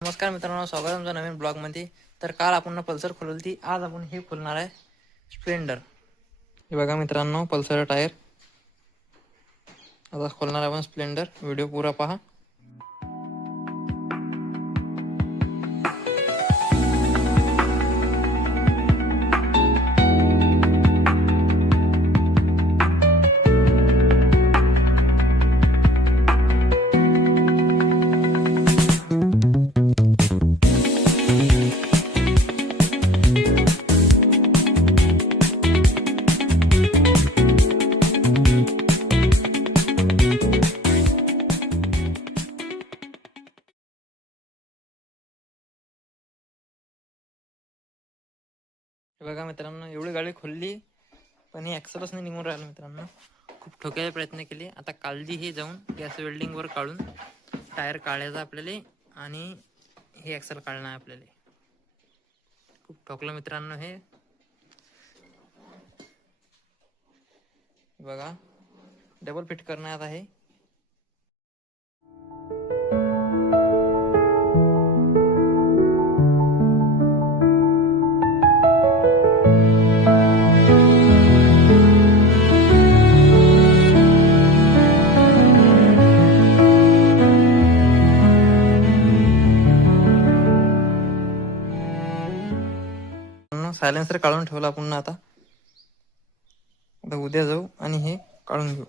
नमस्कार मित्रांनो, स्वागत आहे तुमचं नवीन ब्लॉगमध्ये. तर काल आपण पल्सर खोलली ती, आज आपण हे खोलणार आहे स्प्लेंडर. हे बघा मित्रांनो, पल्सर टायर. आता खोलणार आपण स्प्लेंडर. व्हिडिओ पुरा पहा. हे बघा मित्रांनो, एवढी गाडी खोलली पण हे ॲक्सेलच नाही निघून राहिलं मित्रांनो. खूप ठोकायचे प्रयत्न केले. आता कालदी हे जाऊन गॅस वेल्डिंगवर काढून टायर काढायचा आपल्याला आणि हे ॲक्सेल काढणं आहे आपल्याला. खूप ठोकलं मित्रांनो हे. बघा, डबल फिट करण्यात आहे. सायलेन्सर काढून ठेवला पुन्हा. आता उद्या जाऊ आणि हे काढून घेऊ.